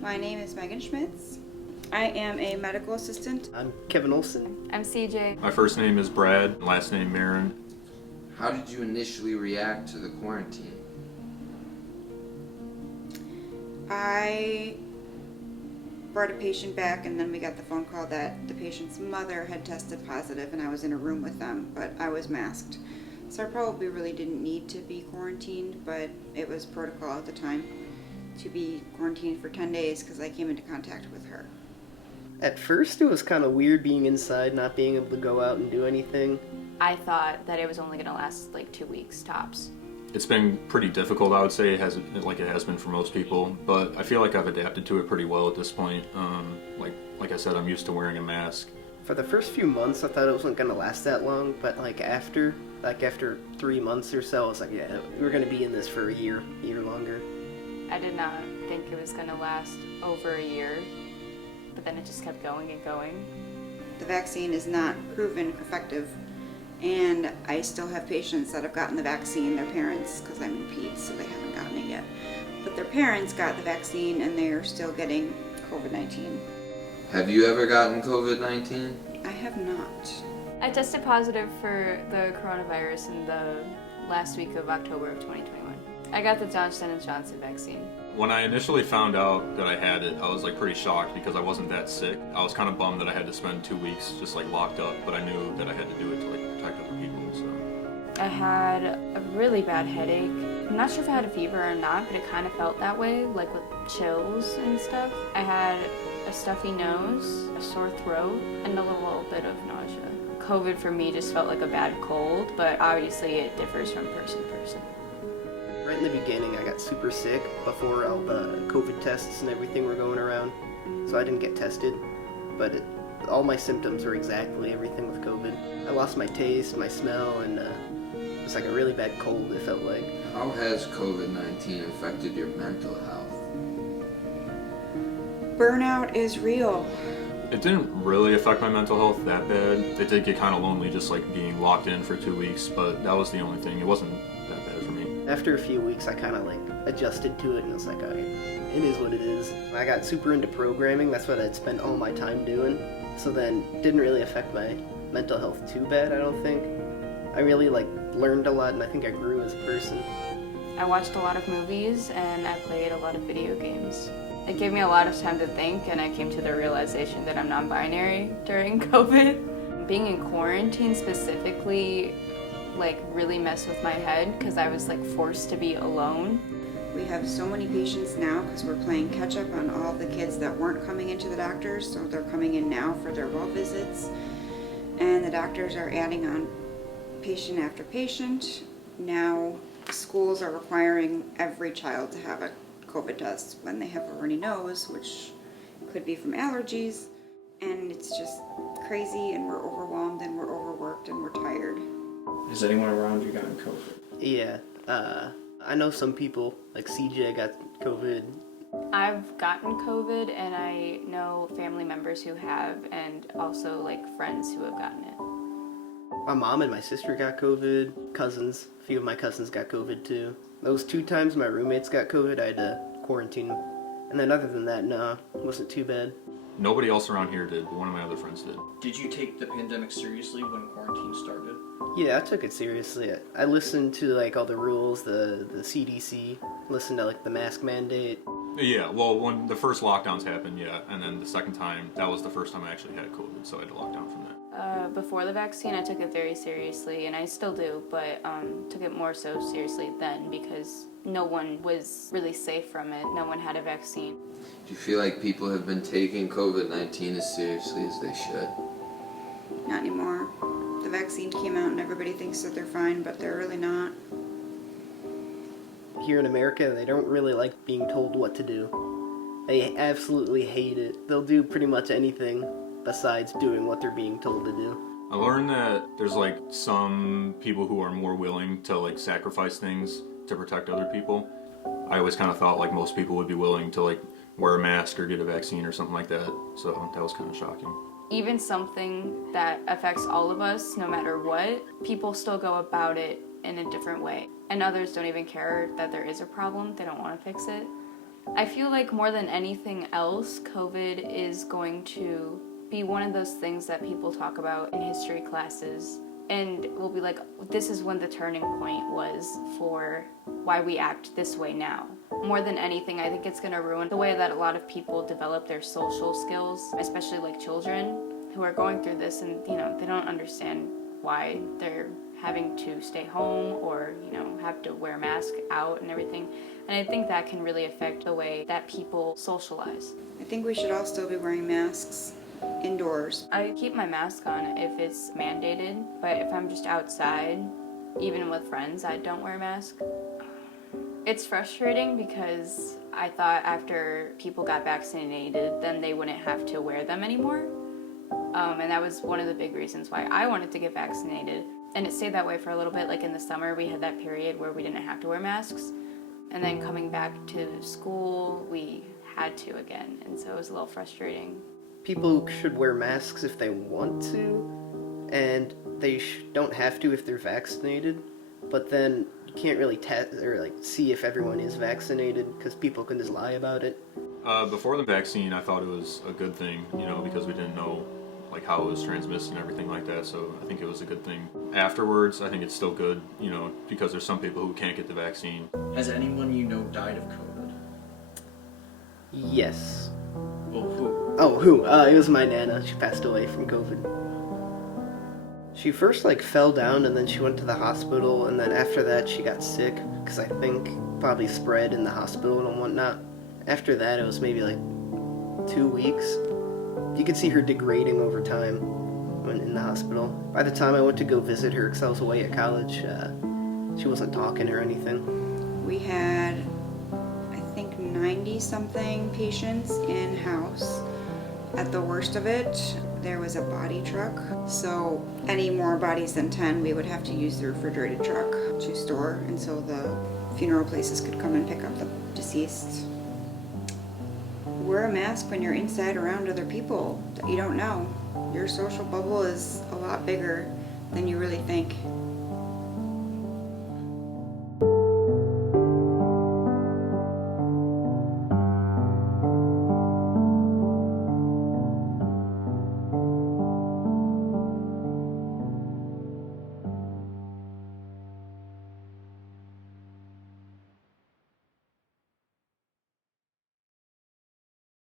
My name is Megan Schmitz. I am a medical assistant. I'm Kevin Olson. I'm CJ. My first name is Brad, last name Marin. How did you initially react to the quarantine? I brought a patient back, and then we got the phone call that the patient's mother had tested positive, and I was in a room with them, but I was masked. So I probably really didn't need to be quarantined, but it was protocol at the time to be quarantined for 10 days because I came into contact with her. At first, it was kind of weird being inside, not being able to go out and do anything. I thought that it was only going to last like 2 weeks tops. It's been pretty difficult, I would say, it has been for most people, but I feel like I've adapted to it pretty well at this point. Like I said, I'm used to wearing a mask. For the first few months, I thought it wasn't going to last that long, but after 3 months or so, I was like, yeah, we're going to be in this for a year longer. I did not think it was going to last over a year, but then it just kept going and going. The vaccine is not proven effective, and I still have patients that have gotten the vaccine, their parents, because I'm in peds, so they haven't gotten it yet, but their parents got the vaccine and they are still getting COVID-19. Have you ever gotten COVID-19? I have not. I tested positive for the coronavirus in the last week of October of 2021. I got the Johnson & Johnson vaccine. When I initially found out that I had it, I was pretty shocked because I wasn't that sick. I was kind of bummed that I had to spend 2 weeks just locked up, but I knew that I had to do it to protect other people, so. I had a really bad headache. I'm not sure if I had a fever or not, but it kind of felt that way, like with chills and stuff. I had a stuffy nose, a sore throat, and a little bit of nausea. COVID for me just felt like a bad cold, but obviously it differs from person to person. Right in the beginning, I got super sick before all the COVID tests and everything were going around, so I didn't get tested, but all my symptoms were exactly everything with COVID. I lost my taste, my smell, and it was like a really bad cold, it felt like. How has COVID-19 affected your mental health? Burnout is real. It didn't really affect my mental health that bad. It did get kind of lonely just being locked in for 2 weeks, but that was the only thing. It wasn't that bad for me. After a few weeks, I kind of adjusted to it, and it's like, okay, it is what it is. I got super into programming. That's what I'd spent all my time doing. So then it didn't really affect my mental health too bad, I don't think. I really learned a lot, and I think I grew as a person. I watched a lot of movies and I played a lot of video games. It gave me a lot of time to think, and I came to the realization that I'm non-binary during COVID. Being in quarantine specifically really messed with my head because I was forced to be alone. We have so many patients now because we're playing catch up on all the kids that weren't coming into the doctors, so they're coming in now for their well visits, and the doctors are adding on patient after patient. Now schools are requiring every child to have a COVID test when they have a runny nose, which could be from allergies, and it's just crazy, and we're overwhelmed and we're overworked and we're tired. Has anyone around you gotten COVID? Yeah, I know some people, like CJ got COVID. I've gotten COVID, and I know family members who have, and also friends who have gotten it. My mom and my sister got COVID. Cousins, a few of my cousins got COVID too. Those 2 times my roommates got COVID, I had to quarantine them. And then other than that, no, it wasn't too bad. Nobody else around here did, but one of my other friends did. Did you take the pandemic seriously when quarantine started? Yeah, I took it seriously. I listened to all the rules, the CDC, listened to the mask mandate. Yeah, well, when the first lockdowns happened, yeah, and then the second time, that was the first time I actually had COVID, so I had to lock down from that. Before the vaccine, I took it very seriously, and I still do, but took it more so seriously then because no one was really safe from it. No one had a vaccine. Do you feel like people have been taking COVID-19 as seriously as they should? Not anymore. The vaccine came out and everybody thinks that they're fine, but they're really not. Here in America, they don't really like being told what to do. They absolutely hate it. They'll do pretty much anything besides doing what they're being told to do. I learned that there's some people who are more willing to sacrifice things to protect other people. I always kind of thought most people would be willing to wear a mask or get a vaccine or something like that, so that was kind of shocking. Even something that affects all of us, no matter what, people still go about it in a different way. And others don't even care that there is a problem. They don't want to fix it. I feel like more than anything else, COVID is going to be one of those things that people talk about in history classes, and we'll be like, this is when the turning point was for why we act this way now. More than anything, I think it's going to ruin the way that a lot of people develop their social skills, especially like children who are going through this, and they don't understand why they're having to stay home or have to wear a mask out and everything. And I think that can really affect the way that people socialize. I think we should all still be wearing masks indoors. I keep my mask on if it's mandated, but if I'm just outside, even with friends, I don't wear a mask. It's frustrating because I thought after people got vaccinated, then they wouldn't have to wear them anymore. And that was one of the big reasons why I wanted to get vaccinated. And it stayed that way for a little bit. Like in the summer, we had that period where we didn't have to wear masks. And then coming back to school, we had to again. And so it was a little frustrating. People should wear masks if they want to, and they don't have to if they're vaccinated. But then you can't really test or see if everyone is vaccinated because people can just lie about it. Before the vaccine, I thought it was a good thing, because we didn't know how it was transmitted and everything like that, so I think it was a good thing. Afterwards, I think it's still good, because there's some people who can't get the vaccine. Has anyone you know died of COVID? Yes. Well, who? Oh, who? It was my Nana. She passed away from COVID. She first fell down and then she went to the hospital, and then after that she got sick because I think probably spread in the hospital and whatnot. After that it was maybe 2 weeks. You could see her degrading over time when in the hospital. By the time I went to go visit her because I was away at college, she wasn't talking or anything. We had, I think, 90-something patients in-house. At the worst of it, there was a body truck. So any more bodies than 10, we would have to use the refrigerated truck to store, and so the funeral places could come and pick up the deceased. Wear a mask when you're inside around other people that you don't know. Your social bubble is a lot bigger than you really think.